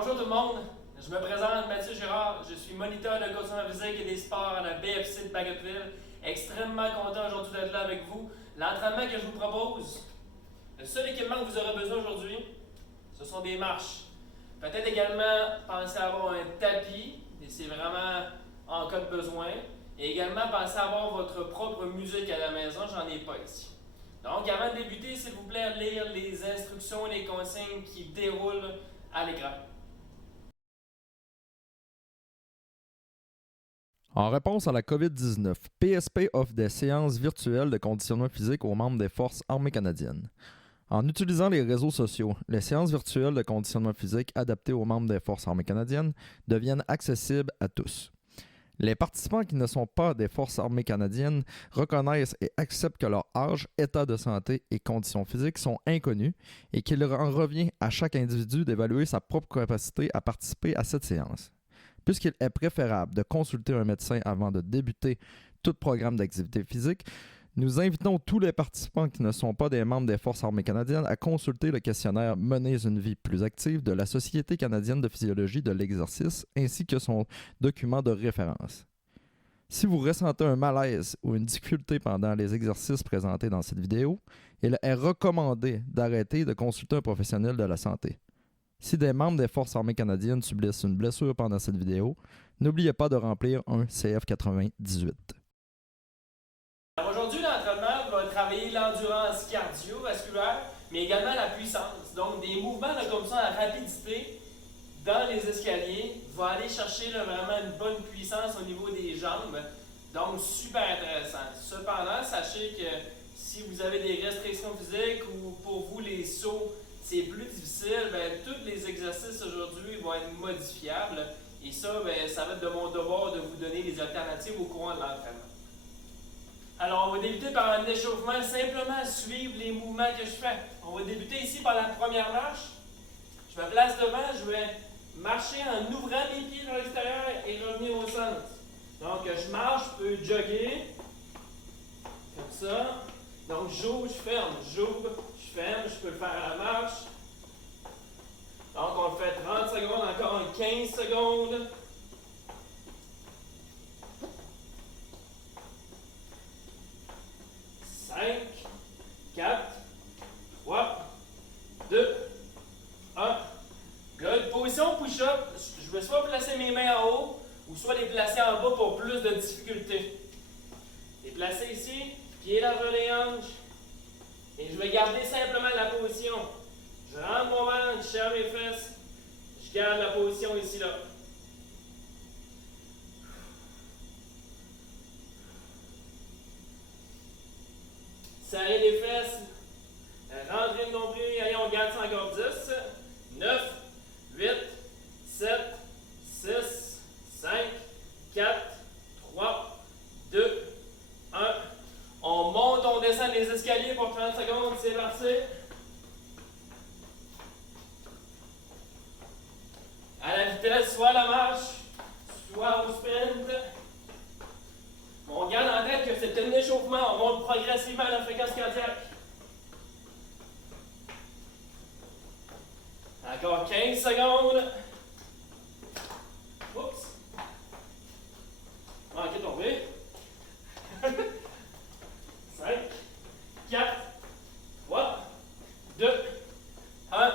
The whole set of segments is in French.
Bonjour tout le monde, je me présente Mathieu Girard, je suis moniteur de conditionnement physique et des sports à la BFC de Bagotville. Extrêmement content aujourd'hui d'être là avec vous. L'entraînement que je vous propose, le seul équipement que vous aurez besoin aujourd'hui, ce sont des marches. Peut-être également penser à avoir un tapis, et c'est vraiment en cas de besoin. Et également penser à avoir votre propre musique à la maison, j'en ai pas ici. Donc avant de débuter, s'il vous plaît, lire les instructions et les consignes qui déroulent à l'écran. En réponse à la COVID-19, PSP offre des séances virtuelles de conditionnement physique aux membres des Forces armées canadiennes. En utilisant les réseaux sociaux, les séances virtuelles de conditionnement physique adaptées aux membres des Forces armées canadiennes deviennent accessibles à tous. Les participants qui ne sont pas des Forces armées canadiennes reconnaissent et acceptent que leur âge, état de santé et conditions physiques sont inconnus et qu'il en revient à chaque individu d'évaluer sa propre capacité à participer à cette séance. Puisqu'il est préférable de consulter un médecin avant de débuter tout programme d'activité physique, nous invitons tous les participants qui ne sont pas des membres des Forces armées canadiennes à consulter le questionnaire Menez une vie plus active de la Société canadienne de physiologie de l'exercice ainsi que son document de référence. Si vous ressentez un malaise ou une difficulté pendant les exercices présentés dans cette vidéo, il est recommandé d'arrêter de consulter un professionnel de la santé. Si des membres des Forces armées canadiennes subissent une blessure pendant cette vidéo, n'oubliez pas de remplir un CF98. Aujourd'hui, l'entraînement va travailler l'endurance cardiovasculaire, mais également la puissance. Donc, des mouvements comme ça à rapidité dans les escaliers va aller chercher vraiment une bonne puissance au niveau des jambes. Donc, super intéressant. Cependant, sachez que si vous avez des restrictions physiques ou pour vous les sauts, c'est plus difficile, tous les exercices aujourd'hui vont être modifiables. Et ça, ça va être de mon devoir de vous donner des alternatives au courant de l'entraînement. Alors, on va débuter par un échauffement, simplement suivre les mouvements que je fais. On va débuter ici par la première marche. Je me place devant, je vais marcher en ouvrant mes pieds vers l'extérieur et revenir au centre. Donc, je marche, je peux jogger, comme ça. Donc, j'ouvre, je ferme, je peux le faire à la marche. Donc, on le fait 30 secondes, encore 15 secondes. 5, 4, 3, 2, 1. Good. Position push-up, je vais soit placer mes mains en haut ou soit les placer en bas pour plus de difficulté. Les placer ici, pieds large les hanches. Et je vais garder simplement la position. Je rentre mon ventre, je serre mes fesses. Je garde la position ici là. Serrez les fesses. Rentrez le nombril. Allez, on garde ça encore 10. 9, 8, 7, 6, 5, 4, 3, 2, 1. On monte, on descend les escaliers pour 30 secondes. C'est parti. À la vitesse, soit à la marche, soit au sprint. On garde en tête que c'est un échauffement. On monte progressivement la fréquence cardiaque. Encore 15 secondes. Oups. Ok, tombé. 5, 4, 3, 2, 1.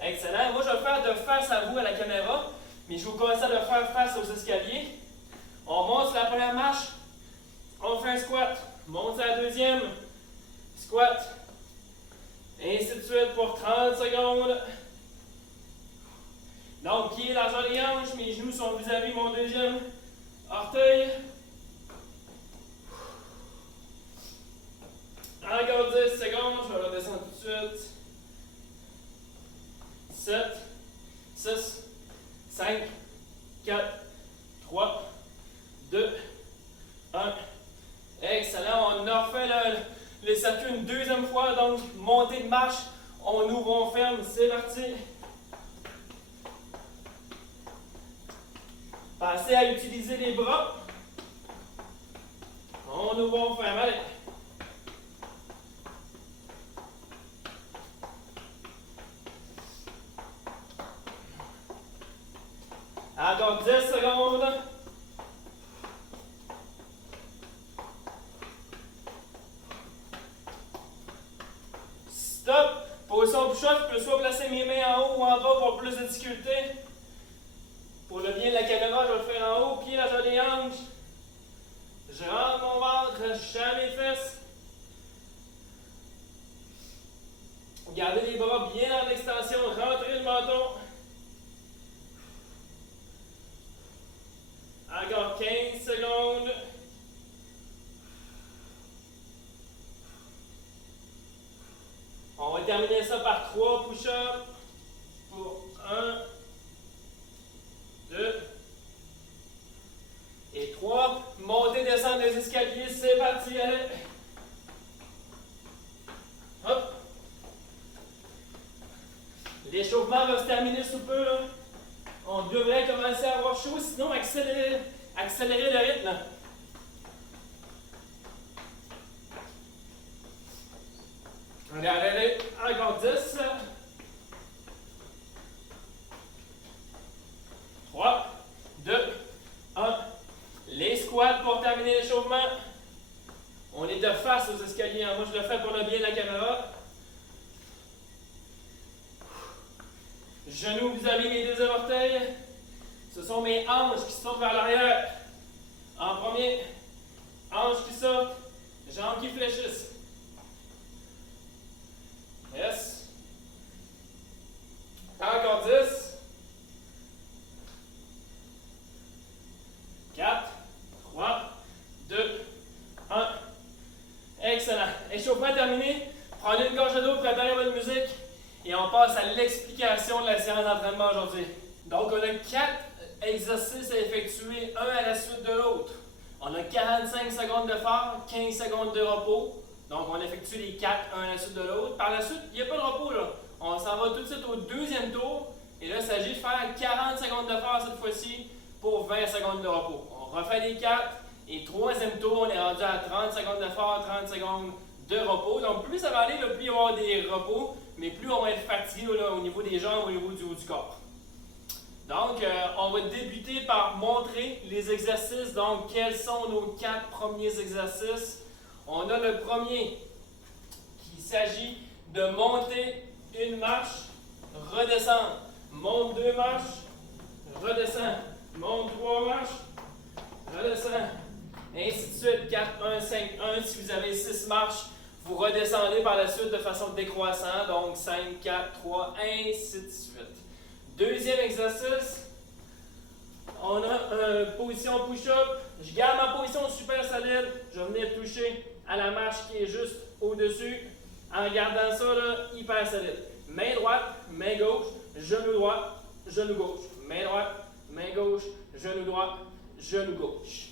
Excellent. Moi, je vais faire de face à vous à la caméra, mais je vous conseille de faire face aux escaliers. On monte sur la première marche. On fait un squat. Monte sur la deuxième. Squat. Et ainsi de suite pour 30 secondes. Donc, pied largeur des hanches. Mes genoux sont vis-à-vis mon deuxième orteil. Encore 10 secondes. Je vais redescendre tout de suite. 7, 6, 5, 4, 3, 2, 1. Excellent. On a refait le circuit une deuxième fois. Donc, montée de marche. On ouvre, on ferme. C'est parti. Pensez à utiliser les bras. On ouvre, on ferme. Allez. Encore 10 secondes. Stop. Position push-up, je peux soit placer mes mains en haut ou en bas pour plus de difficulté. Pour le bien de la caméra, je vais le faire en haut, pied dans les hanches. Je rentre mon ventre, je serre mes fesses. Gardez les bras bien en extension, rentrez le menton. Encore 15 secondes. On va terminer ça par 3 push-ups. Pour 1, 2 et 3. Montez, descendre les escaliers, c'est parti, allez. Hop. L'échauffement va se terminer sous peu, là. On devrait commencer à avoir chaud, sinon accélérer le rythme. Allez, allez, allez. Encore 10. 3, 2, 1. Les squats pour terminer l'échauffement. On est de face aux escaliers. Moi, je le fais pour le bien de la caméra. Genoux vis-à-vis mes deux orteils. Ce sont mes hanches qui sortent vers l'arrière. En premier, hanches qui sortent, jambes qui fléchissent. Yes. Encore 10. 4, 3, 2, 1. Excellent. Échauffement terminé. Prenez une gorgée d'eau, préparez votre musique. Et on passe à l'explication de la séance d'entraînement aujourd'hui. Donc, on a 4 exercices à effectuer, un à la suite de l'autre. On a 45 secondes d'effort, 15 secondes de repos. Donc, on effectue les 4, un à la suite de l'autre. Par la suite, il n'y a pas de repos, là. On s'en va tout de suite au deuxième tour. Et là, il s'agit de faire 40 secondes d'effort cette fois-ci pour 20 secondes de repos. On refait les 4. Et troisième tour, on est rendu à 30 secondes d'effort, 30 secondes de repos. Donc, plus ça va aller, plus il va y avoir des repos. Mais plus on va être fatigué là, au niveau des jambes, au niveau du haut du corps. Donc, on va débuter par montrer les exercices. Donc, quels sont nos 4 premiers exercices? On a le premier qui s'agit de monter une marche, redescendre. Monte 2 marches, redescend. Monte 3 marches, redescend. Ainsi de suite, 4, 1, 5, 1. Si vous avez 6 marches, vous redescendez par la suite de façon décroissante, donc 5, 4, 3, ainsi de suite. Deuxième exercice, on a une position push-up. Je garde ma position super solide. Je vais venir toucher à la marche qui est juste au-dessus en gardant ça là, hyper solide. Main droite, main gauche, genou droit, genou gauche. Main droite, main gauche, genou droit, genou gauche.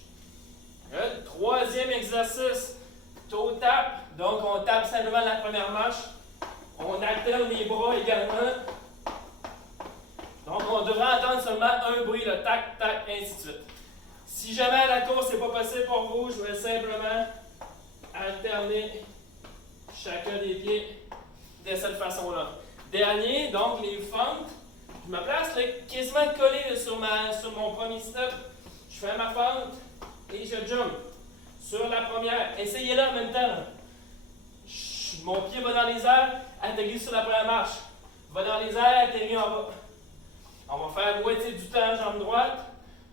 Le troisième exercice, toe tap. Donc, on tape simplement la première marche. On alterne les bras également. Donc, on devrait entendre seulement un bruit, le tac, tac, ainsi de suite. Si jamais la course n'est pas possible pour vous, je vais simplement alterner chacun des pieds de cette façon-là. Dernier, donc les fentes. Je me place là, quasiment collé sur mon premier step. Je fais ma fente et je jump sur la première. Essayez-le en même temps. Mon pied va dans les airs, atterrit sur la première marche. Va dans les airs, atterrit en bas. On va faire moitié du temps jambe droite,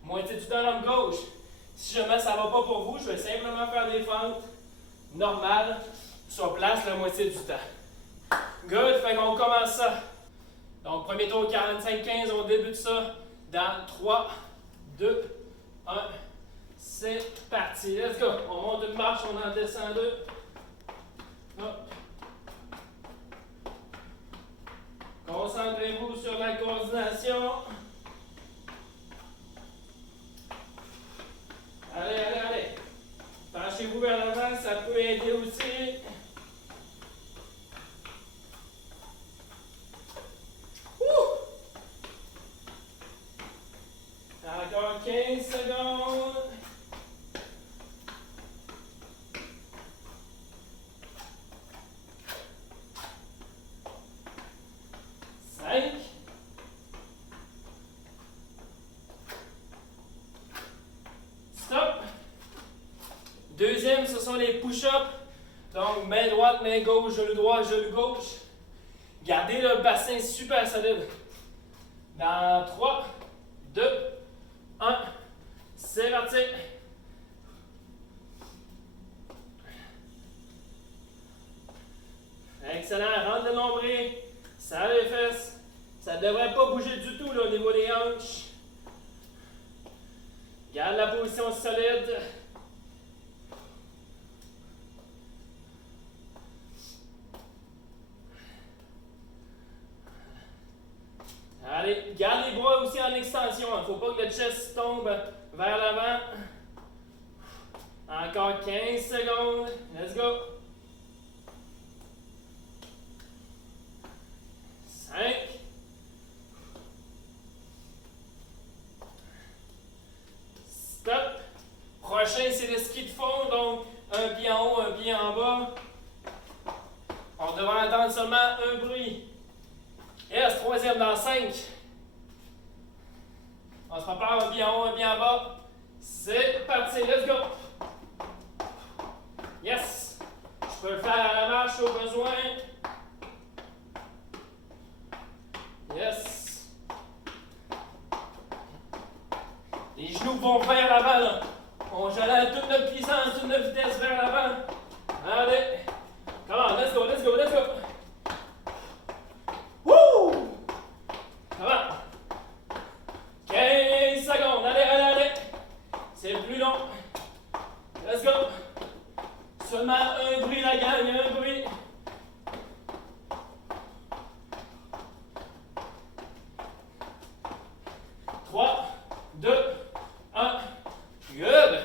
moitié du temps jambe gauche. Si jamais ça ne va pas pour vous, je vais simplement faire des fentes normales sur place la moitié du temps. Good, fait qu'on commence ça. Donc, premier tour 45-15, on débute ça dans 3, 2, 1. C'est parti. Let's go. On monte une marche, on en descend 2. Hop. Concentrez-vous sur la coordination. Allez, allez, allez. Penchez-vous vers l'avant, ça peut aider aussi. Encore 15 secondes. 5, gauche, genou droit, genou gauche. Gardez le bassin super solide. Dans 3, 2, 1. C'est parti. Excellent. Rentre le nombril. Serre les fesses. Ça ne devrait pas bouger du tout là, au niveau des hanches. Garde la position solide. Allez, garde les bras aussi en extension. Il ne faut pas que le chest tombe vers l'avant. Encore 15 secondes. Let's go. 5. Stop. Prochain, c'est le ski de fond. Donc, un pied en haut, un pied en bas. On devrait entendre seulement un bruit. Yes, troisième dans 5. On se prépare un pied en haut, un pied en bas. C'est parti, let's go. Yes. Je peux le faire à la marche au besoin. Yes. Les genoux vont vers l'avant là. On jalonne toute notre puissance, toute notre vitesse vers l'avant. Allez. Come on, let's go, let's go, let's go. Woo! Come on. 15 secondes. Allez, allez, allez. C'est le plus long. Let's go. Seulement un bruit, la gang, un bruit. Trois, 2, 1. Good.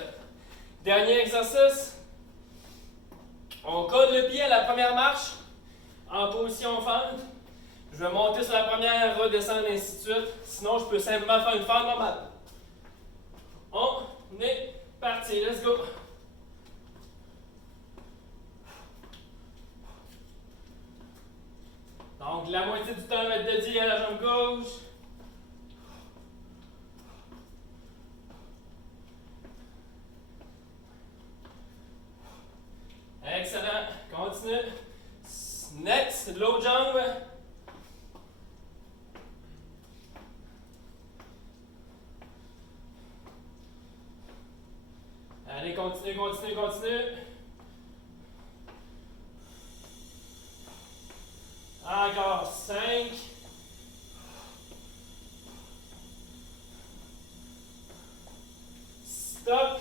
Dernier exercice. On colle le pied à la première marche en position fente. Je vais monter sur la première, redescendre, ainsi de suite. Sinon, je peux simplement faire une fente normale. On est parti. Let's go. Donc, la moitié du temps va être dédié à la jambe gauche. Excellent. Continue. Next, de l'autre jambe. Allez, continue, continue, continue. Encore 5. Stop.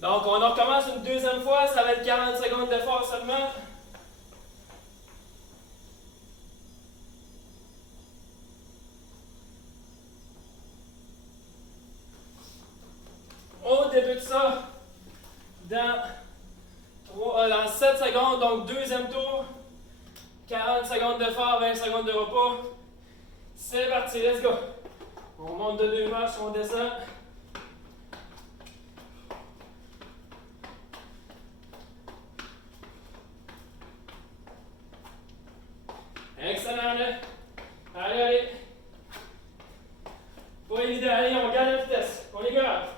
Donc, on en recommence une deuxième fois. Ça va être 40 secondes d'effort seulement. On débute ça dans 7 secondes. Donc, deuxième tour. 40 secondes d'effort, 20 secondes de repos. C'est parti, let's go. On monte de 2 marches, on descend. Excellent, là. Allez, allez. Pas évident, allez, on garde la vitesse. On est grave.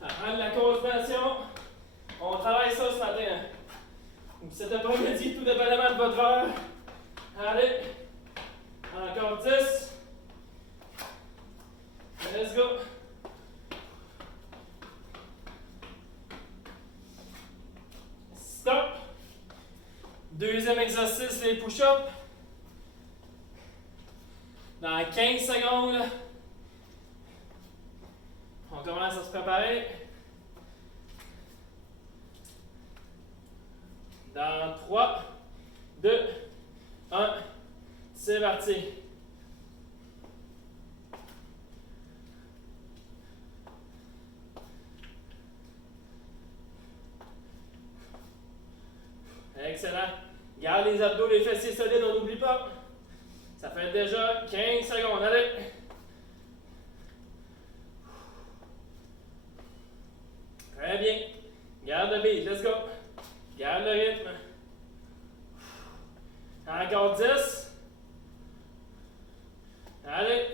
Prendre la coordination. On travaille ça ce matin. Cet après-midi, tout dépendamment de votre heure. Allez. Encore 10. Let's go. Stop. Deuxième exercice, les push-ups. Dans 15 secondes, on commence à se préparer. Dans 3, 2, 1, c'est parti. Excellent. Garde les abdos, les fessiers solides, on n'oublie pas. Ça fait déjà 15 secondes. Allez. Très bien. Garde le beat. Let's go. Garde le rythme. Encore 10. Allez.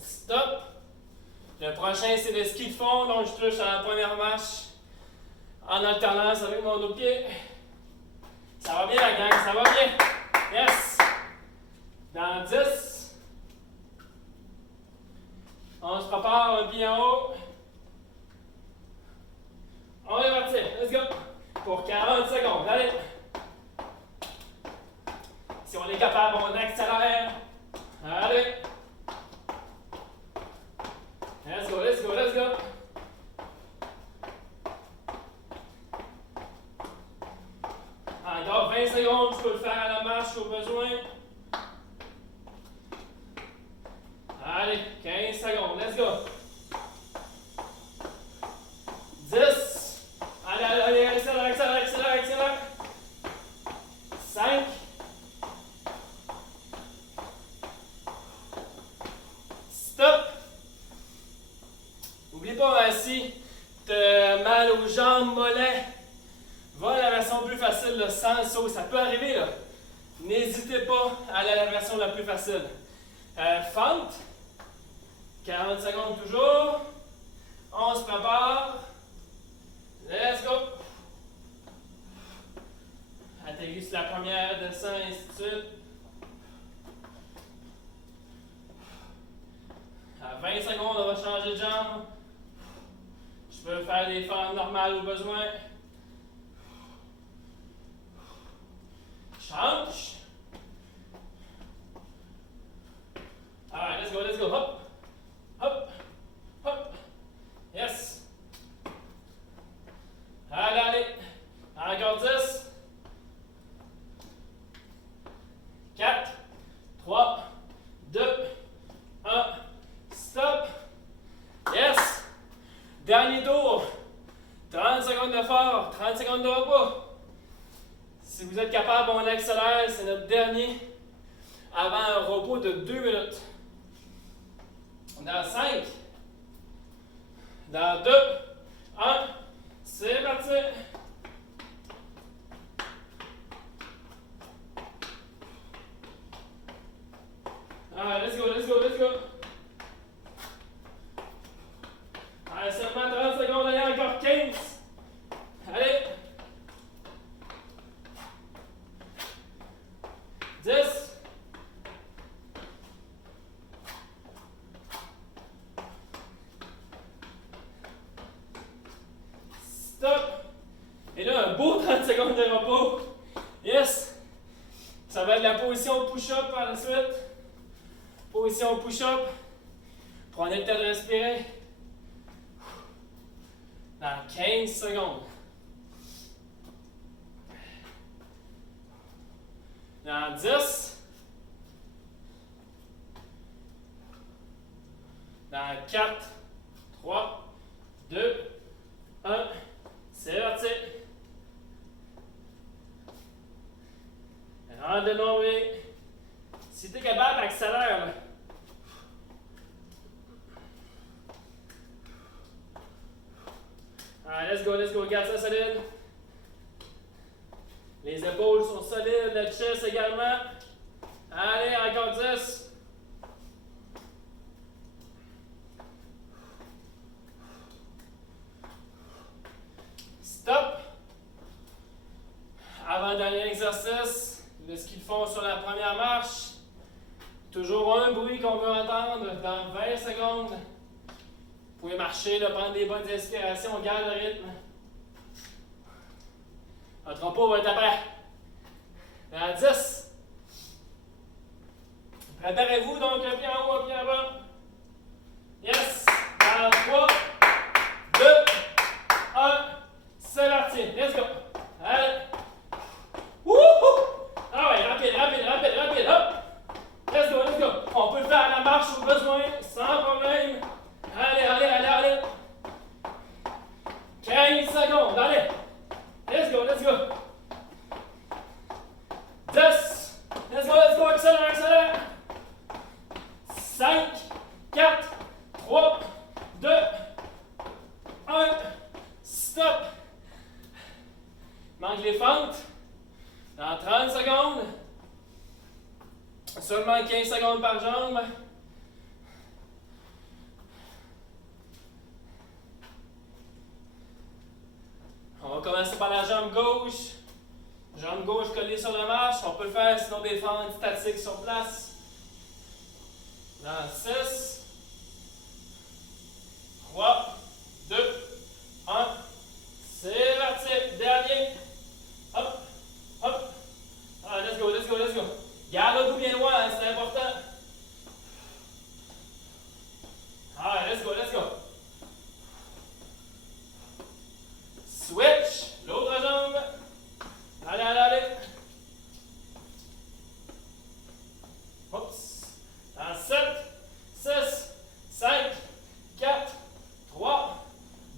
Stop. Le prochain, c'est le ski de fond, donc je touche à la première marche en alternance avec mon dos pied. Ça va bien la gang, ça va bien. Yes! Dans 10. On se prépare un pied en haut. On est parti, let's go! Pour 40 secondes, allez! Si on est capable, on accélère. Allez! Let's go, let's go, let's go! Encore 20 secondes, je peux le faire à la marche au besoin. Allez, 15 secondes, let's go! 10. Allez, allez, allez, accélère, accélère, accélère, accélère. 5. Stop. N'oublie pas, si tu as mal aux jambes, mollets, va à la version plus facile, là, sans saut. Ça peut arriver, là. N'hésitez pas à aller à la version la plus facile. Fente. 40 secondes toujours. On se prépare. Let's go! Atterris sur la première, descend, et ainsi de suite. À 20 secondes, on va changer de jambe. Je peux faire des fentes normales au besoin. Change. Alright, let's go, let's go. Hop, hop, hop. Yes. Allez, allez. Encore 10. 4, 3, 2, 1. Stop. Yes. Dernier tour. 30 secondes d'effort, 30 secondes de repos. Si vous êtes capable, on accélère. C'est notre dernier avant un repos de 2 minutes. Dans 5. Dans 2. 1. C'est parti. Allez, let's go, let's go, let's go. Allez, seulement 30 secondes, allez, encore 15. Allez. 10. Stop. Et là, un beau 30 secondes de repos. Yes. Ça va être la position push-up par la suite. Position push-up. Prenez le temps de respirer. Dans 15 secondes. Dans 10. Dans 4, 3, 2, 1. C'est parti. Rentre de nombril. Si tu es capable, accélère. Là. Allez, let's go, garde ça solide. Les épaules sont solides, le chest également. Allez, encore 10. Stop. Avant-dernier exercice, le ski de fond sur la première marche. Toujours un bruit qu'on veut entendre dans 20 secondes. Vous pouvez marcher, là, prendre des bonnes inspirations, on garde le rythme. Votre repos va être après. Dans 10. Préparez-vous donc un pied en haut, un pied en bas. Yes. Dans 3, 2, 1. C'est parti. Let's go. Allez. Wouhou! Ah ouais, rapide, rapide, rapide, rapide. Hop. Let's go, let's go. On peut le faire à la marche au besoin, sans problème. Allez, allez, allez, allez. 15 secondes, allez. Let's go, let's go. 10. Let's go, accélère, accélère. 5, 4, 3, 2, 1. Stop. Manque les fentes. Dans 30 secondes. Seulement 15 secondes par jambe. jambe gauche collée sur la marche. On peut le faire sinon défendre statique sur place. Dans 6, 3, 2, 1. C'est parti. Dernier. Hop, hop. Allez, let's go. Garde le dos bien loin, hein, c'est important. Allez, let's go. Switch, l'autre jambe. Allez. Oups. Dans 7, 6, 5, 4, 3,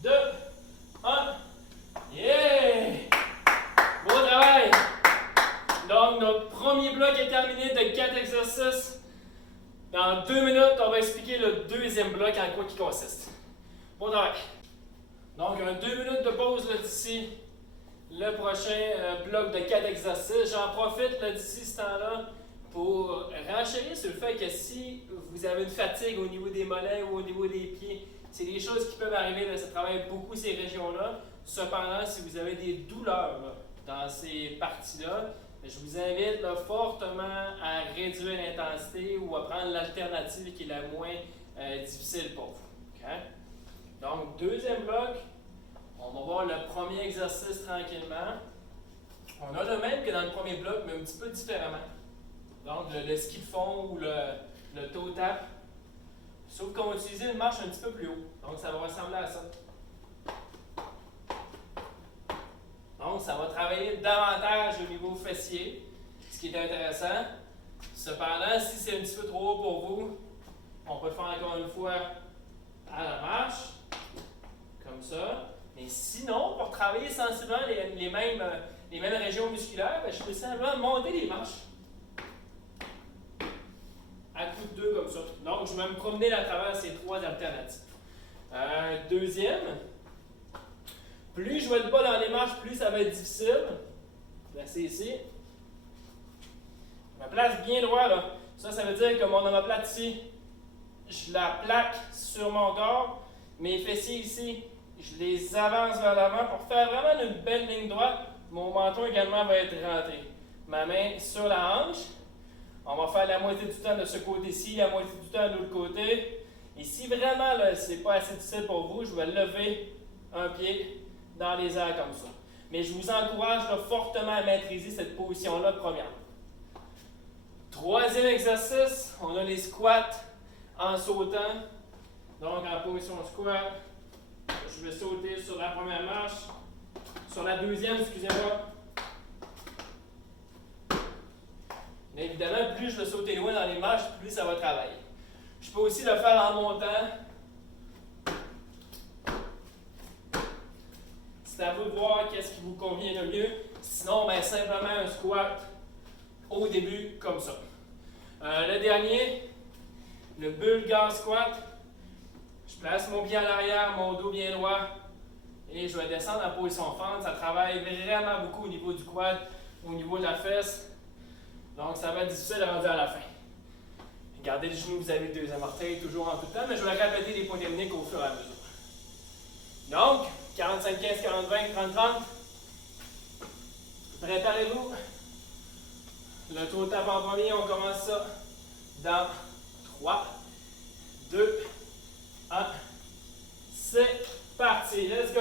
2, 1. Yeah! Bon travail! Donc, notre premier bloc est terminé de 4 exercices. Dans 2 minutes, on va expliquer le deuxième bloc en quoi il consiste. Bon travail! Donc, 2 minutes de pause là, d'ici le prochain bloc de 4 exercices. J'en profite là, d'ici ce temps-là pour renchérir sur le fait que si vous avez une fatigue au niveau des mollets ou au niveau des pieds, c'est des choses qui peuvent arriver, là, ça travaille beaucoup ces régions-là. Cependant, si vous avez des douleurs là, dans ces parties-là, je vous invite là, fortement à réduire l'intensité ou à prendre l'alternative qui est la moins difficile pour vous. Okay? Donc, deuxième bloc, on va voir le premier exercice tranquillement. On a le même que dans le premier bloc, mais un petit peu différemment. Donc, le ski de fond ou le toe tap. Sauf qu'on va utiliser une marche un petit peu plus haut. Donc, ça va ressembler à ça. Donc, ça va travailler davantage au niveau fessier, ce qui est intéressant. Cependant, si c'est un petit peu trop haut pour vous, on peut le faire encore une fois à la marche, comme ça. Mais sinon, pour travailler sensiblement les mêmes régions musculaires, je peux simplement monter les marches à coup de 2 comme ça. Donc, je vais me promener à travers ces 3 alternatives. Deuxième, plus je vais le bas dans les marches, plus ça va être difficile. Placez ici. Je me place bien droit là. Ça veut dire que mon omoplate ici, je la plaque sur mon corps. Mes fessiers ici, je les avance vers l'avant pour faire vraiment une belle ligne droite. Mon menton également va être rentré. Ma main sur la hanche. On va faire la moitié du temps de ce côté-ci, la moitié du temps de l'autre côté. Et si vraiment ce n'est pas assez difficile pour vous, je vais lever un pied dans les airs comme ça. Mais je vous encourage là, fortement à maîtriser cette position-là première. Troisième exercice, on a les squats en sautant. Donc en position squat, je vais sauter sur la première marche, sur la deuxième, excusez-moi. Mais évidemment, plus je vais sauter loin dans les marches, plus ça va travailler. Je peux aussi le faire en montant. C'est à vous de voir qu'est-ce qui vous convient le mieux. Sinon, simplement un squat au début, comme ça. Le dernier, le bulgare squat. Je place mon pied à l'arrière, mon dos bien droit. Et je vais descendre en position fente. Ça travaille vraiment beaucoup au niveau du quad, au niveau de la fesse. Donc, ça va être difficile de rendre à la fin. Gardez le genou vis-à-vis du deuxième orteil, toujours en tout temps, mais je vais répéter les points techniques au fur et à mesure. Donc, 45, 15, 40, 20, 30, 30. Préparez-vous. Le toe tap en premier, on commence ça dans 3, 2, 1. C'est parti. Let's go.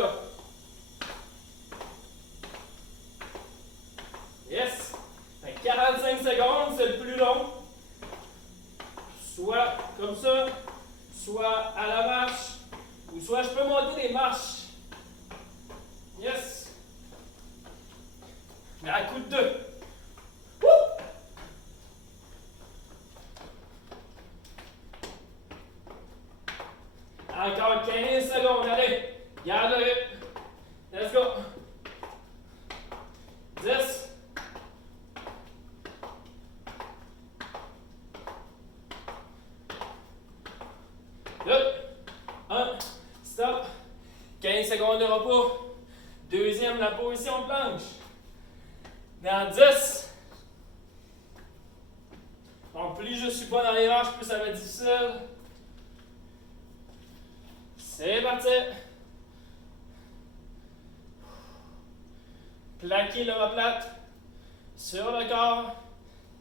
Yes. 45 secondes, c'est le plus long. Soit comme ça, soit à la marche, ou soit je peux monter des marches. Yes. Mais à coup de 2. Encore 15 secondes, allez. Garde le rythme. Let's go. 10. 2, 1, stop. 15 secondes de repos. Deuxième, la position planche. Dans 10. Donc, plus je suis pas dans les marches, plus ça va être difficile. C'est parti. Plaquez l'omoplate sur le corps.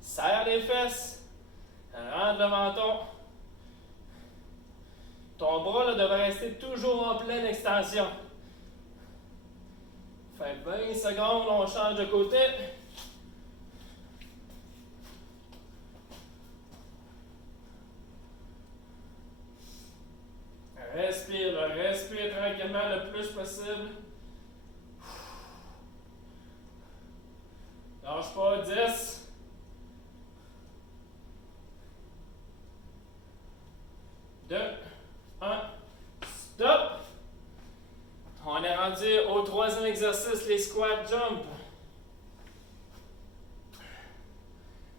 Serre les fesses. Rentre le menton. Ton bras là, devrait rester toujours en pleine extension. Fait 20 secondes, on change de côté. Respire tranquillement le plus possible. Lâche pas, 10. 2, 1, stop. On est rendu au troisième exercice, les squat jump.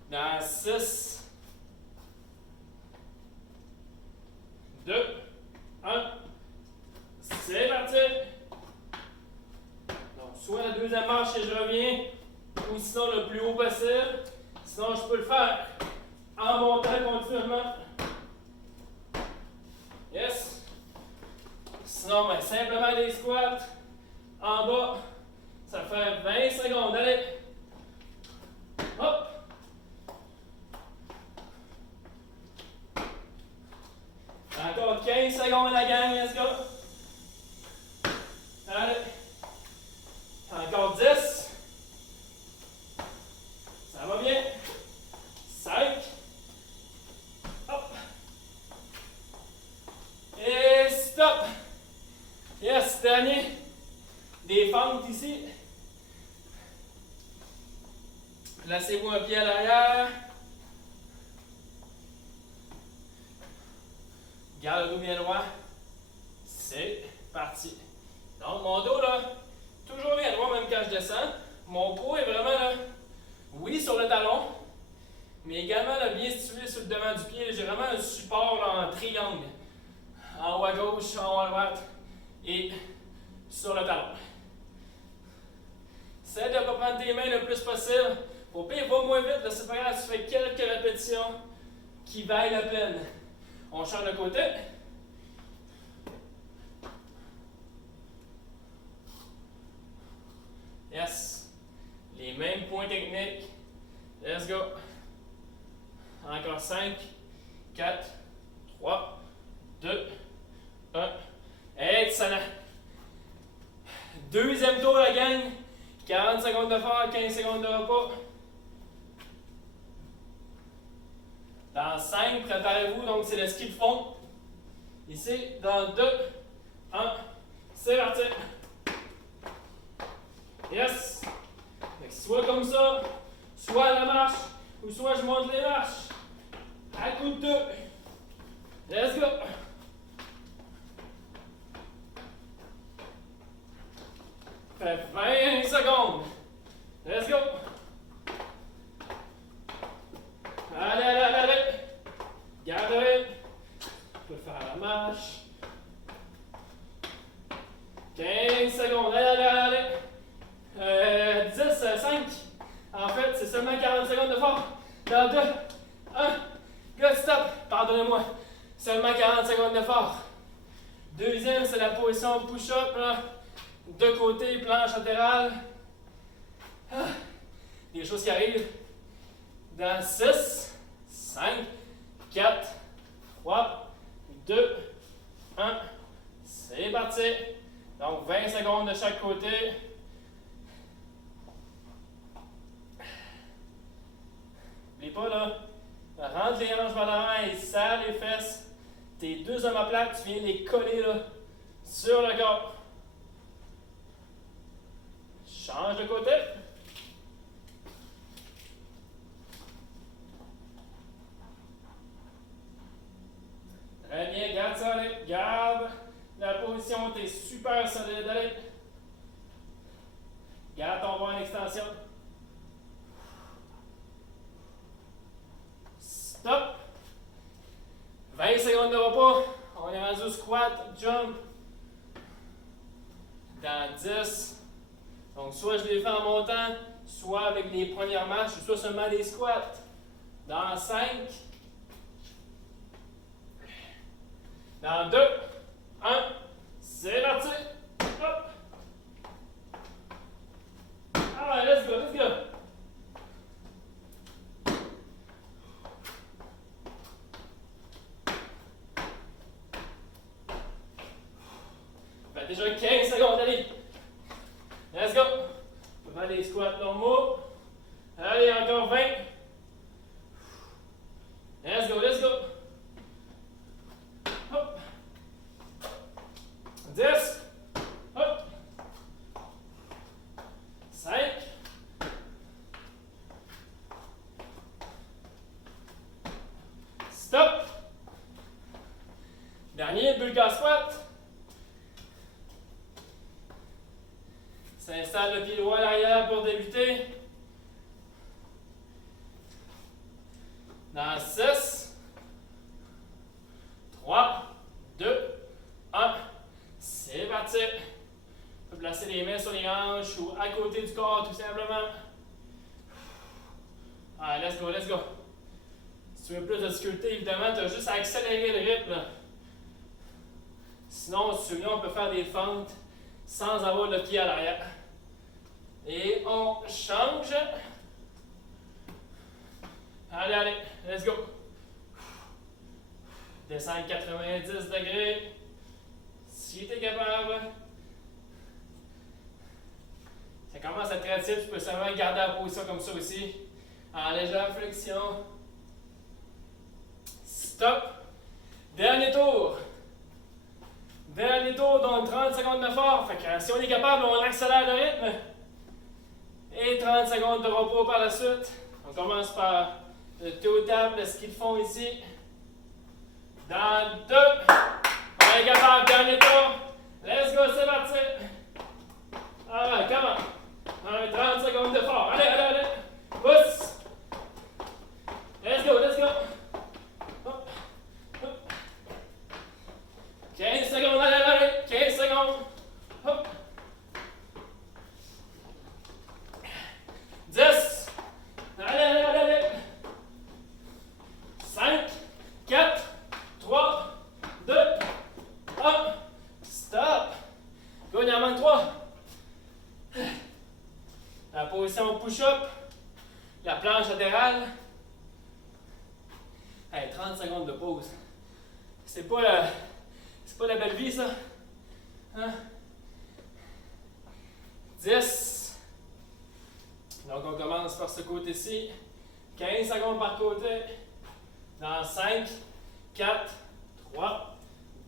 Dans 6, 2, 1, c'est parti. Donc, soit la deuxième marche et je reviens, ou sinon le plus haut possible. Sinon, je peux le faire en montant continuellement. Yes. Sinon, ben, simplement des squats en bas. Ça fait 20 secondes. Allez. Hop. Encore 15 secondes la gang, let's go. Allez. Encore 10. Ça va bien. 5. Hop. Et stop. Yes, dernier. Des fentes ici. Placez-vous un pied à l'arrière. Garde le dos bien droit. C'est parti. Donc, mon dos, là, toujours bien droit, même quand je descends. Mon poids est vraiment, là, oui, sur le talon, mais également, là, bien situé sur le devant du pied. J'ai vraiment un support, là, en triangle. En haut à gauche, en haut à droite et sur le talon. Essaie de ne pas prendre tes mains le plus possible. Au pire, va moins vite, là, c'est pas grave, tu fais quelques répétitions qui valent la peine. On change de côté. Yes. Les mêmes points techniques. Let's go. Encore 5, 4, 3, 2, 1. Excellent. Deuxième tour, la gang. 40 secondes de phare, 15 secondes de repos. Dans 5, préparez-vous, donc c'est le ski de fond. Ici, dans 2, 1, c'est parti. Yes. Donc, soit comme ça, soit à la marche, ou soit je monte les marches. À coup de 2. Let's go. Fait 20 secondes. Let's go. Allez. Garde le rythme. On peut faire la marche. 15 secondes. Allez. 10, 5. En fait, c'est seulement 40 secondes de fort. Dans 2, 1. Good, stop. Pardonnez-moi. Seulement 40 secondes de fort. Deuxième, c'est la position push-up. De côté, planche latérale. Des choses qui arrivent. Dans 6, 5, 4, 3, 2, 1. C'est parti. Donc 20 secondes de chaque côté. N'oublie pas là, rentre les hanches vers l'avant et serre les fesses. Tes deux omoplates, tu viens les coller là, sur le corps. Change de côté. Très bien, garde ça, allez. Garde la position, t'es super solide, allez. Garde ton bras en extension. Stop. 20 secondes de repos. On est rendu au squat, jump. Dans 10. Donc, soit je les fais en montant, soit avec les premières marches, soit seulement des squats. Dans 5. Dans 2. 1. C'est parti. Hop. fait déjà 15 secondes, allez. Let's go. On va faire des squats normaux. Allez, encore 20. Let's go, let's go. Hop. 10. Hop. 5. Stop. Dernier, bulgare squat. S'installe le pied droit à l'arrière pour débuter. Dans 6, 3, 2, 1. C'est parti. On peut placer les mains sur les hanches ou à côté du corps tout simplement. Allez, let's go, let's go. Si tu veux plus de difficulté, évidemment, tu as juste à accélérer le rythme. Sinon, souviens, on peut faire des fentes sans avoir le pied à l'arrière. Et on change. Allez, allez, let's go. Descends 90 degrés. Si tu es capable. Ça commence à être créatif, tu peux seulement garder la position comme ça aussi. En légère flexion. Stop. Dernier tour. Dernier tour, donc 30 secondes de fort. Fait que si on est capable, on accélère le rythme. Et 30 secondes de repos par la suite. On commence par le toe tap, ce qu'ils font ici. Dans 2. On est capable, dernier tour. Let's go, c'est parti. Alright, come on. Alright, 30 secondes de fort. Allez, allez, allez. Pousse. Let's go, let's go. Hop, hop. 15 secondes, allez, allez, 15 secondes. Hop. 10. Allez, allez, allez, allez. 5, 4, 3, 2, 1. Stop. Go, il en manque 3. La position push-up. La planche latérale. Hey, 30 secondes de pause. C'est pas la belle vie, ça. Hein? 10. Donc, on commence par ce côté-ci. 15 secondes par côté. Dans 5, 4, 3,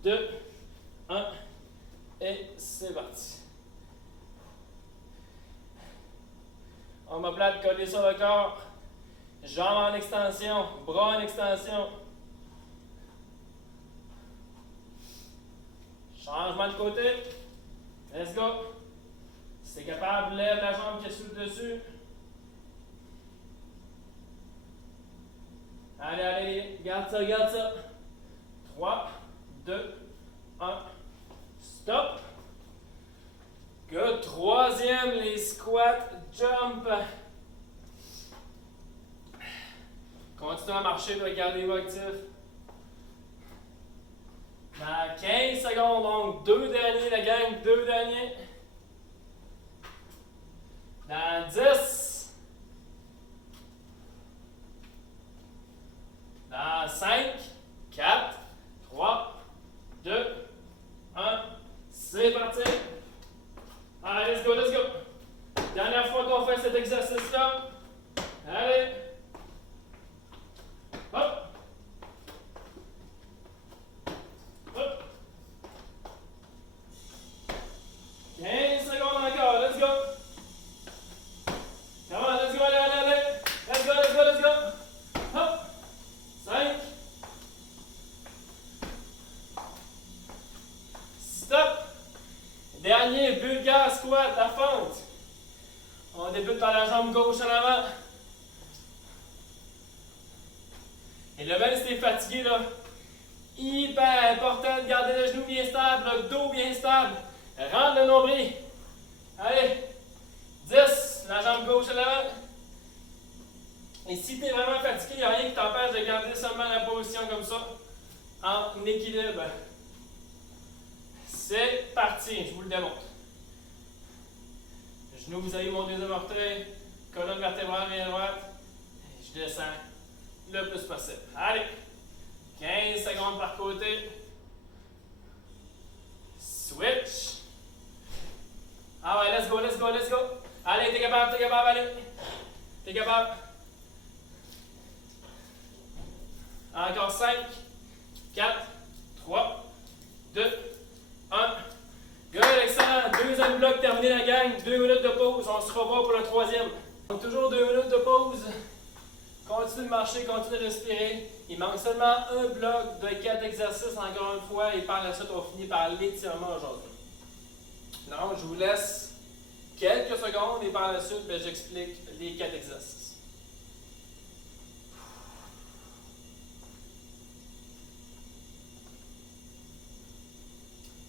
2, 1. Et c'est parti. Omoplate collée sur le corps. Jambes en extension. Bras en extension. Changement de côté. Let's go. Si t'es capable, lève la jambe qui est sur le dessus. Allez, allez, garde ça, garde ça. 3, 2, 1. Stop. Good. Troisième, les squats, jump. Continuez à marcher, regardez-vous actif. Dans 15 secondes, donc 2 derniers, la gang, 2 derniers. Dans 10. Dans 5, 4, 3, 2, 1. C'est parti. Allez, let's go, let's go. Dernière fois qu'on fait cet exercice-là. Allez. Hop. Hop. 15 secondes encore, let's go. Come on, let's go, allez, allez, allez. Let's go, let's go, let's go. Hop. 5. Stop. Dernier, bulgare squat, la fente. On débute par la jambe gauche en avant. Et là, même si t'es fatigué, là, hyper important de garder le genou bien stable, le dos bien stable. Rentre le nombril. Allez. 10, la jambe gauche en avant. Et si t'es vraiment fatigué, il n'y a rien qui t'empêche de garder seulement la position comme ça, en équilibre. C'est parti, je vous le démontre. Genou, vous avez mon deuxième orteil, colonne vertébrale bien droite. Et je descends le plus possible. Allez, 15 secondes par côté. Switch. go, let's go. Allez, t'es capable, allez. T'es capable. Encore 5, 4, 3, 2, 1. Good, excellent. Deuxième bloc terminé la gang. 2 minutes de pause. On se revoit pour le troisième. Donc toujours 2 minutes de pause. Continue de marcher, continue de respirer. Il manque seulement un bloc de 4 exercices encore une fois et par la suite on finit par l'étirement aujourd'hui. Donc je vous laisse quelques secondes et par la suite j'explique les 4 exercices.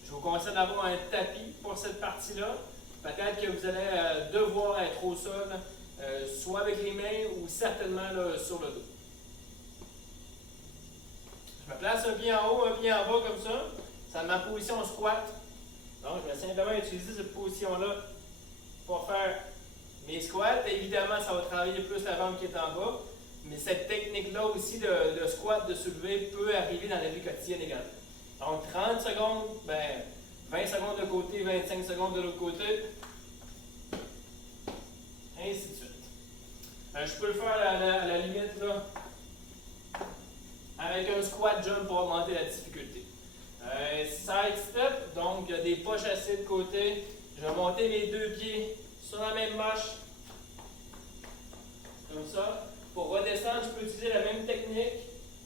Je vous conseille d'avoir un tapis pour cette partie-là. Peut-être que vous allez devoir être au sol, soit avec les mains ou certainement là, sur le dos. Je me place un pied en haut, un pied en bas comme ça. C'est ma position squat. Donc, je vais simplement utiliser cette position-là pour faire mes squats. Évidemment, ça va travailler plus la jambe qui est en bas. Mais cette technique-là aussi de squat, de soulever, peut arriver dans la vie quotidienne également. Donc 30 secondes, 20 secondes de côté, 25 secondes de l'autre côté. Ainsi de suite. Je peux le faire à la limite là, avec un squat jump pour augmenter la difficulté. Side step, donc des pas chassés de côté. Je vais monter mes 2 pieds sur la même marche. Comme ça. Pour redescendre, je peux utiliser la même technique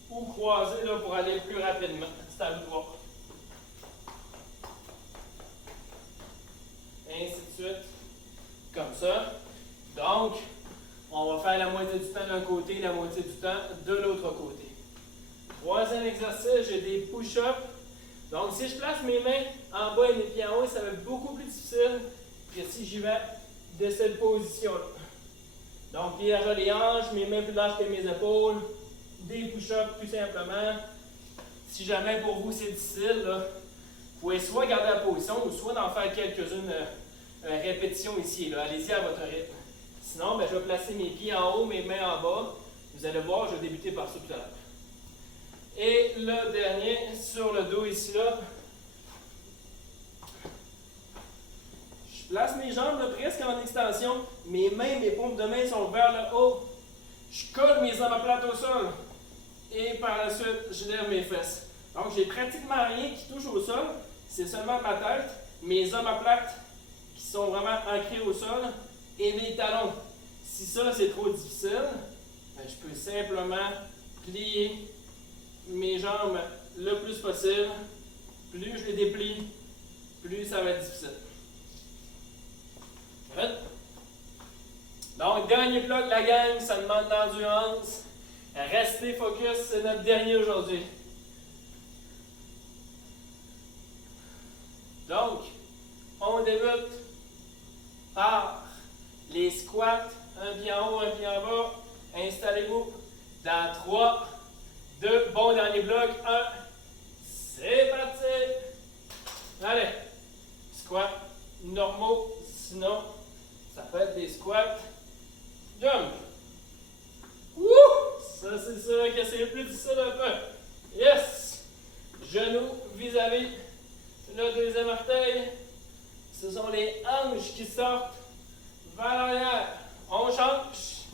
ou croiser là, pour aller plus rapidement. C'est à vous de voir. Ainsi de suite. Comme ça. Donc, on va faire la moitié du temps d'un côté, la moitié du temps de l'autre côté. Troisième exercice, j'ai des push-ups. Donc, si je place mes mains en bas et mes pieds en haut, ça va être beaucoup plus difficile que si j'y vais de cette position-là. Donc, pieds à les hanches, mes mains plus larges que mes épaules, des push-ups tout simplement. Si jamais pour vous c'est difficile, là, vous pouvez soit garder la position ou soit d'en faire quelques-unes répétitions ici. Allez-y à votre rythme. Sinon, je vais placer mes pieds en haut, mes mains en bas. Vous allez voir, je vais débuter par ça tout à l'heure. Et le dernier, sur le dos ici, là. Je place mes jambes là, presque en extension. Mes mains, mes paumes de main sont vers le haut. Je colle mes omoplates au sol. Et par la suite, je lève mes fesses. Donc, j'ai pratiquement rien qui touche au sol. C'est seulement ma tête, mes omoplates qui sont vraiment ancrés au sol et mes talons. Si ça, c'est trop difficile, je peux simplement plier mes jambes le plus possible. Plus je les déplie, plus ça va être difficile. Donc, dernier bloc, la gang, ça demande d'endurance. Restez focus, c'est notre dernier aujourd'hui. Donc, on débute par les squats, un pied en haut, un pied en bas. Installez-vous dans 3, 2, bon dernier bloc, 1. C'est parti! Allez, squats normaux, sinon ça peut être des squats jump. Wouh! Ça, c'est sûr que c'est plus difficile un peu. Yes! Genoux vis-à-vis le deuxième orteil. Ce sont les hanches qui sortent vers l'arrière. On change.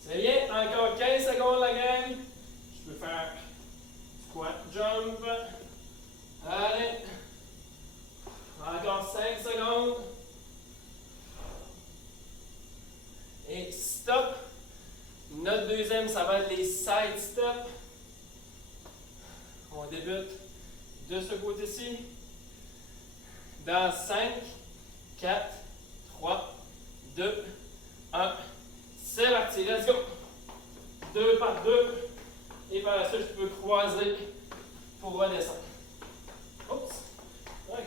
C'est bien. Encore 15 secondes la gang. Je peux faire squat jump. Allez. Encore 5 secondes. Et stop. Notre deuxième, ça va être les side steps. On débute de ce côté-ci. Dans 5, 4, 3, 2, 1. C'est parti, let's go. 2 par 2. Et par la suite, je peux croiser pour redescendre. Oups. OK.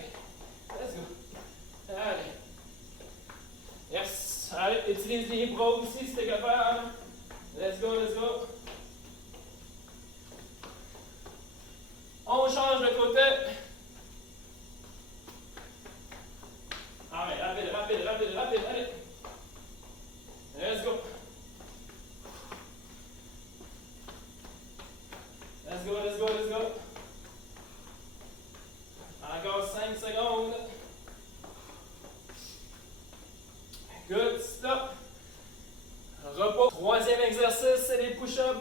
Let's go. Allez. Yes. Allez, utilise les bras aussi si tu es capable. Let's go, let's go. On change de côté. Allez, rapide, rapide, rapide, rapide, allez. Let's go. Let's go, let's go, let's go.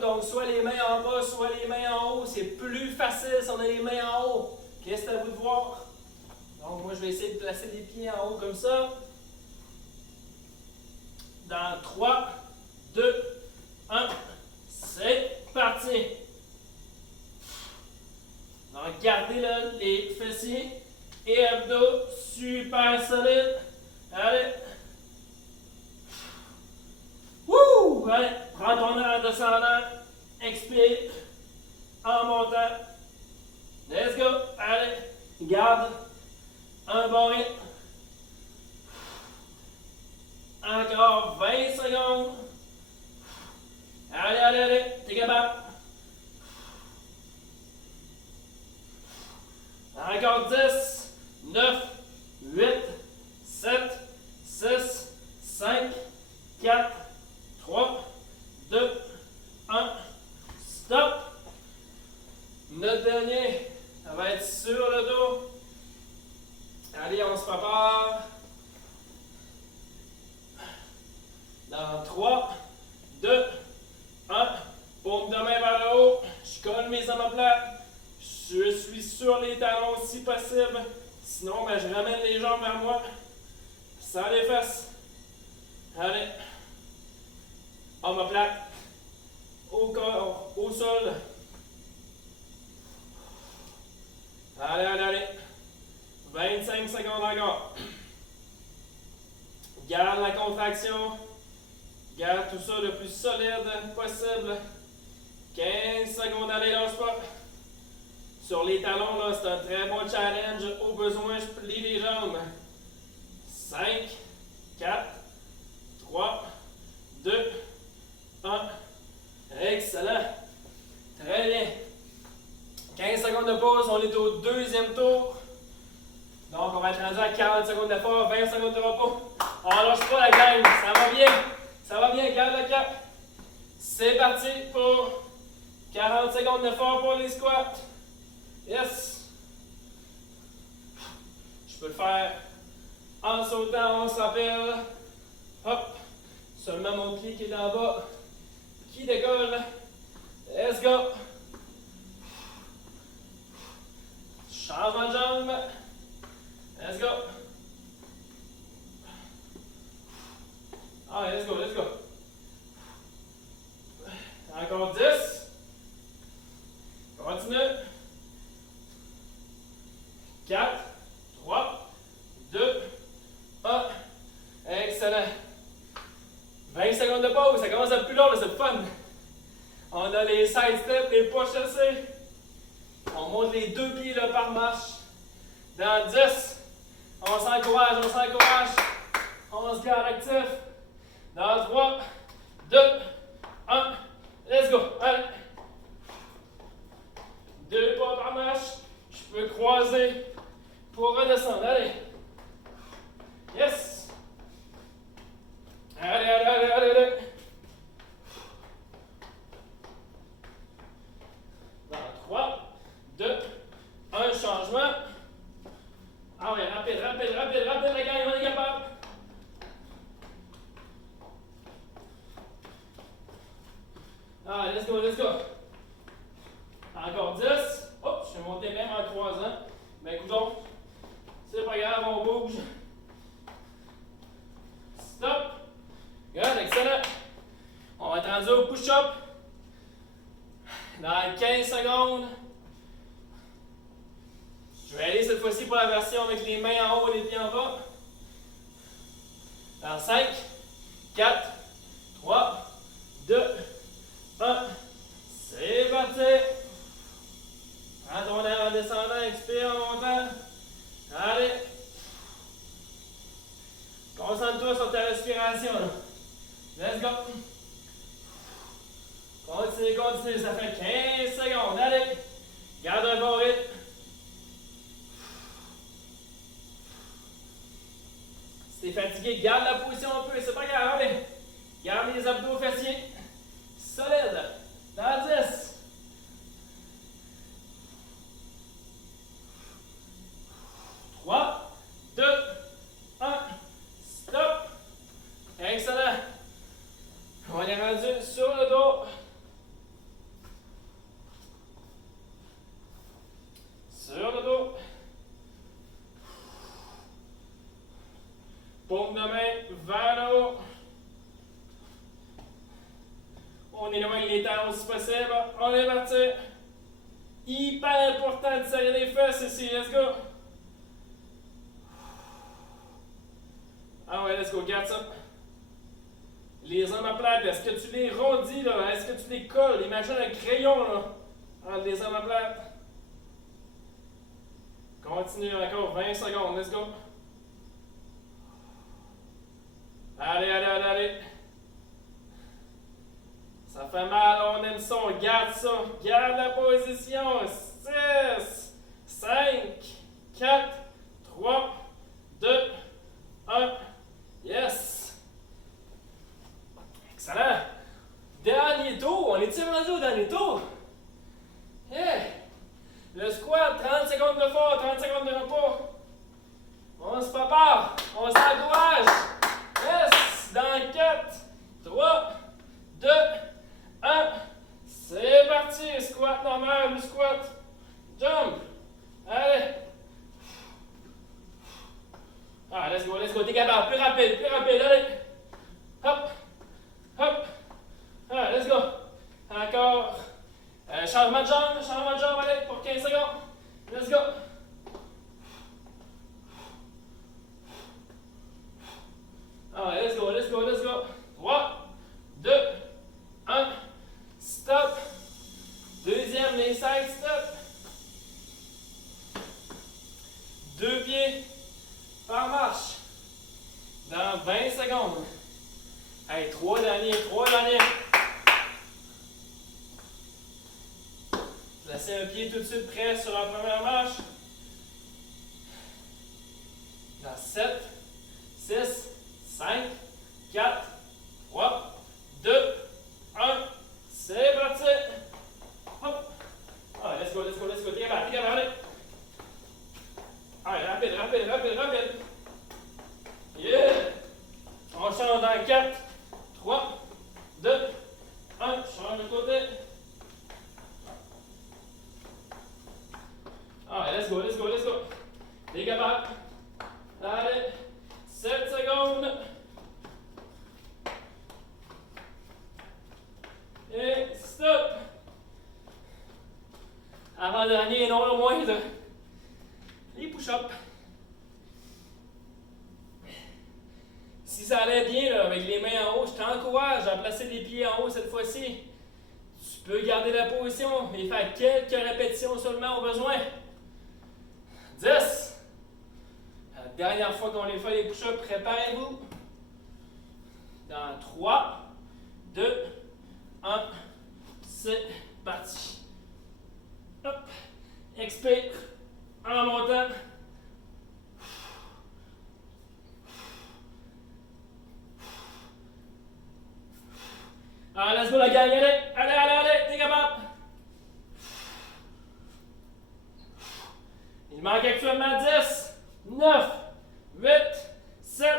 donc soit les mains en bas, soit les mains en haut. C'est plus facile si on a les mains en haut. Qu'est-ce que c'est à vous de voir? Donc moi je vais essayer de placer les pieds en haut comme ça. Dans 3, 2, 1, c'est parti. Donc gardez là les fessiers et abdos super solides. Allez. Wouh! Allez, prends ton air descendant. Expire. En montant. Let's go. Allez. Garde. Un bon rythme. Encore 20 secondes. Allez, allez, allez. T'es capable. Encore 10, 9, 8, 7, 6, 5, 4, 3, 2, 1. Stop. Notre dernier, ça va être sur le dos. Allez, on se prépare. Dans 3, 2, 1. Paume de main vers le haut. Je colle mes omoplates. Je suis sur les talons si possible. Sinon, je ramène les jambes vers moi. Sans les fesses. Allez. Omoplate. Au corps, au sol. Allez, allez, allez. 25 secondes encore. Garde la contraction. Garde tout ça le plus solide possible. 15 secondes, allez, lâche pas. Sur les talons, là, c'est un très bon challenge. Au besoin, je plie les jambes. 5, 4, 3, 2, 1. Excellent. Très bien. 15 secondes de pause, on est au deuxième tour. Donc, on va être rendu à 40 secondes d'effort, 20 secondes de repos. On lâche pas la gang, ça va bien. Ça va bien, garde le cap. C'est parti pour 40 secondes d'effort pour les squats. Yes! Je peux le faire en sautant, on se rappelle. Hop! Seulement mon pied qui est en bas, qui décolle. Let's go! Changement de jambe. Let's go! Allez, let's go, let's go. Encore 10. Continue. 4, 3, 2, 1. Excellent. 20 secondes de pause, ça commence à être plus long, mais c'est fun. On a les side steps, les pas chassés. On monte les deux pieds là, par marche. Dans 10, on s'encourage, on s'encourage. On se garde actif. Dans 3, 2, 1. Let's go. Allez. 2 pas par marche. Je peux croiser pour redescendre. Allez. Yes. Allez, allez, allez, allez, allez. Dans 3, 2, 1, changement. Ah oui, rapide, rapide, rapide, rapide, la gang, on est capable. Allez, let's go, let's go. Encore 10. Hop, je vais monter même en croisant. Mais écoutons, c'est pas grave, on bouge. Stop. Good, excellent. On va être rendu au push-up. Dans 15 secondes. Je vais aller cette fois-ci pour la version avec les mains en haut et les pieds en bas. Dans 5, 4, 3, 2, 1. C'est parti. Prends ton air en descendant, expire en montant. Allez. Concentre-toi sur ta respiration. Let's go. Continue, continue. Ça fait 15 secondes. Allez. Garde un bon rythme. Si t'es fatigué, garde la position un peu. C'est pas grave. Allez. Garde les abdos fessiers. Solide. Dans 10. 3, 2, 1. Stop. Excellent. On est rendu sur le dos. c'est bon, on est parti. Hyper important de serrer les fesses ici, let's go. Ah ouais, let's go, garde ça. Les omoplates, est-ce que tu les rondis là? Est-ce que tu les colles? Imagine un crayon là, entre les omoplates. Continue encore 20 secondes, let's go. Allez, allez, allez, allez. Ça fait mal, on aime ça, on garde ça. Garde la position. 6, 5, 4, 3, 2, 1. Yes! Excellent! Dernier tour, on est-tu rendu au dernier tour? Yeah! Le squat, 30 secondes de fort, 30 secondes de repos. On se prépare, on s'encourage. Yes! Dans 4, 3, 2, 1. C'est parti, squat normal, le squat. Jump! Allez! Ah, let's go, t'es capable, plus rapide, allez! Hop! Hop! Ah, let's go! Encore! Changement de jambe, allez, pour 15 secondes! Let's go! Ah, let's go! 3, 2, 1, stop! Deuxième, les 5, stop! 2 pieds par marche. Dans 20 secondes. Hey, 3 derniers. Placez un pied tout de suite prêt sur la première marche. Dans 7, 6, 5, 4, 3, 2, 1. C'est parti. Hop. Ah, let's go. T'es capable, allez. Allez, rapide. Yeah! On change dans 4, 3, 2, 1. Change de côté. Allez, let's go. T'es capable. Allez, 7 secondes. Et stop. Avant-dernier et non le moindre. Les push-ups. Si ça allait bien là, avec les mains en haut, je t'encourage à placer les pieds en haut cette fois-ci. Tu peux garder la position et faire quelques répétitions seulement au besoin. 10. La dernière fois qu'on les fait les push-ups, préparez-vous. Dans 3, 2, 1, c'est parti. Hop. Expire. En montant. Allez, let's go la gang, allez, t'es capable. Il manque actuellement 10, 9, 8, 7,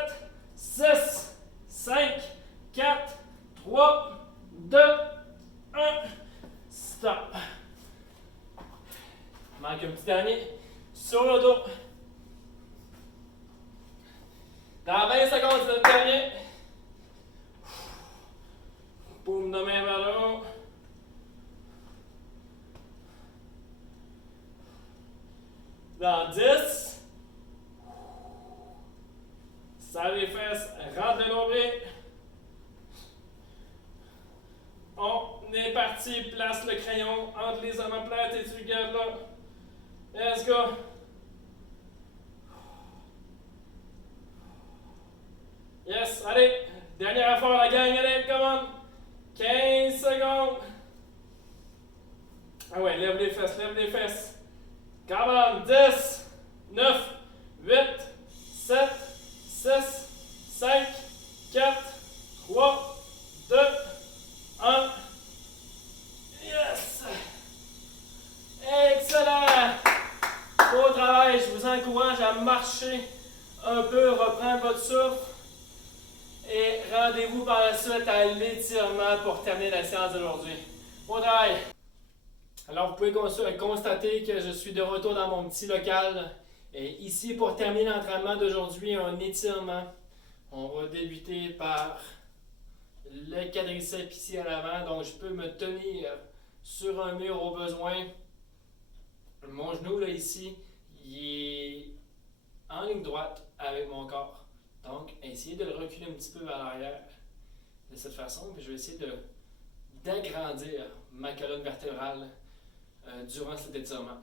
6, 5, 4, 3, 2, 1. Stop. Il manque un petit dernier. Sur le dos. Dans 20 secondes, c'est le dernier. Boum de main vers le haut. Dans 10. Serre les fesses, rentre le nombril. On est parti, place le crayon entre les omoplates et tu le gardes là. Let's go. Yes, allez. Dernier effort, la gang, allez, come on. 15 secondes. Ah ouais, lève les fesses. Come on. 10, 9, 8, 7, 6, 5, 4, 3, 2, 1. Yes! Excellent! Beau travail, je vous encourage à marcher un peu, reprendre votre souffle et rendez-vous par la suite à l'étirement pour terminer la séance d'aujourd'hui. Bon travail! Alors vous pouvez constater que je suis de retour dans mon petit local et ici pour terminer l'entraînement d'aujourd'hui, un étirement. On va débuter par le quadriceps ici à l'avant, donc je peux me tenir sur un mur au besoin. Mon genou là ici, il est en ligne droite avec mon corps. Donc, essayez de le reculer un petit peu vers l'arrière de cette façon. Puis je vais essayer d'agrandir ma colonne vertébrale durant cet étirement.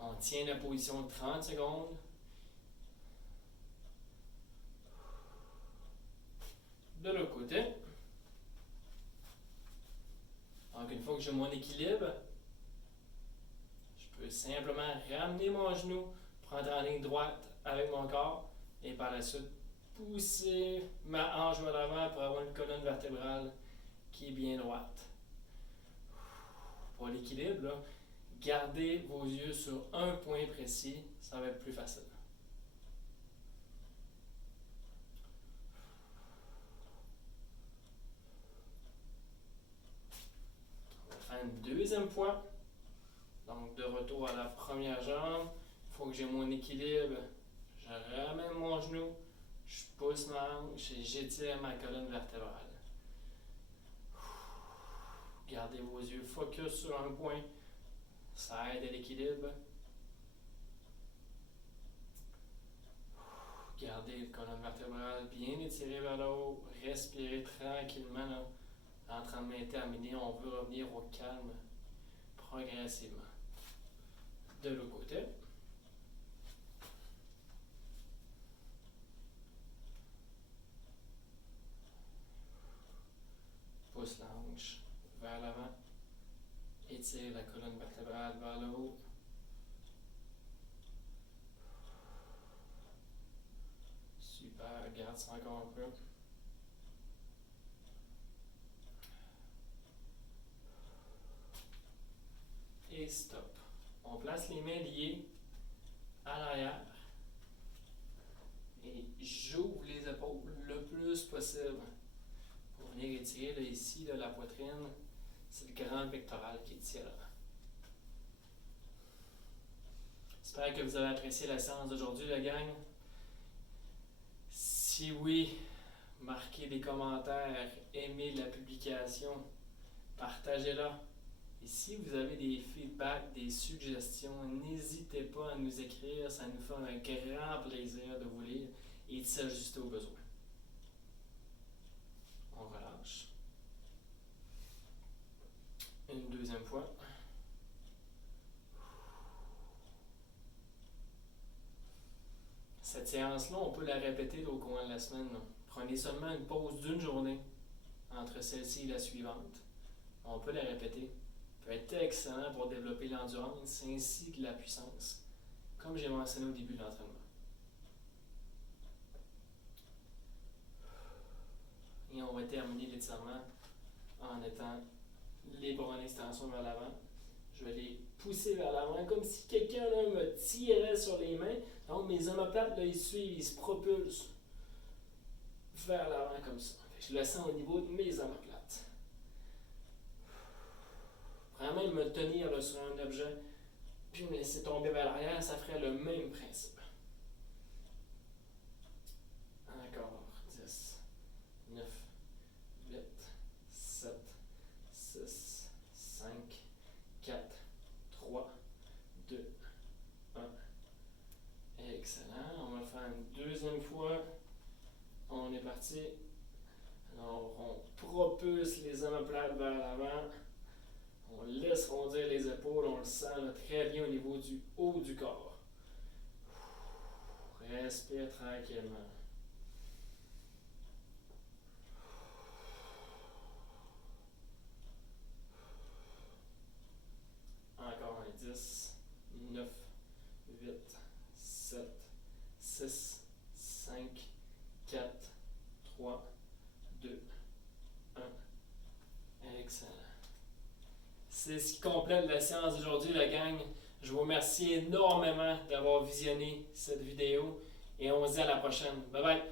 On tient la position 30 secondes. De l'autre côté. Donc, une fois que j'ai mon équilibre, je peux simplement ramener mon genou, prendre en ligne droite avec mon corps et par la suite pousser ma hanche vers l'avant pour avoir une colonne vertébrale qui est bien droite. Pour l'équilibre, là, gardez vos yeux sur un point précis, ça va être plus facile. On va faire une deuxième fois. Donc, de retour à la première jambe, il faut que j'ai mon équilibre. Je ramène mon genou, je pousse ma hanche et j'étire ma colonne vertébrale. Gardez vos yeux focus sur un point, ça aide à l'équilibre. Gardez la colonne vertébrale bien étirée vers le haut, respirez tranquillement. Là. L'entraînement est terminé, on veut revenir au calme progressivement. De l'autre côté. Pousse la hanche vers l'avant. Étire la colonne vertébrale vers le haut. Super, garde ça encore un peu. Et stop. On place les mains liées à l'arrière et j'ouvre les épaules le plus possible pour venir étirer là, ici là, la poitrine. C'est le grand pectoral qui tire. J'espère que vous avez apprécié la séance d'aujourd'hui, la gang. Si oui, marquez des commentaires, aimez la publication, partagez-la. Et si vous avez des feedbacks, des suggestions, n'hésitez pas à nous écrire, ça nous fait un grand plaisir de vous lire et de s'ajuster aux besoins. On relâche. Une deuxième fois. Cette séance-là, on peut la répéter au cours de la semaine. Là. Prenez seulement une pause d'une journée entre celle-ci et la suivante. On peut la répéter. Ça peut être excellent pour développer l'endurance ainsi que la puissance, comme j'ai mentionné au début de l'entraînement. Et on va terminer l'étirement en étant les bras en extension vers l'avant. Je vais les pousser vers l'avant comme si quelqu'un là, me tirait sur les mains. Donc mes omoplates, là, ils suivent, ils se propulsent vers l'avant comme ça. Je le sens au niveau de mes omoplates. Vraiment me tenir là, sur un objet, puis me laisser tomber vers l'arrière, ça ferait le même principe. Encore 10, 9, 8, 7, 6, 5, 4, 3, 2, 1. Excellent. On va le faire une deuxième fois. On est parti. Alors, on propulse les omoplates vers l'avant. On laisse fondir les épaules. On le sent là, très bien au niveau du haut du corps. Respire tranquillement. Encore un 10, 9, 8, 7, 6, 5, 4, 3, 2, 1. Excellent. C'est ce qui complète la séance d'aujourd'hui, la gang. Je vous remercie énormément d'avoir visionné cette vidéo et on se dit à la prochaine. Bye bye!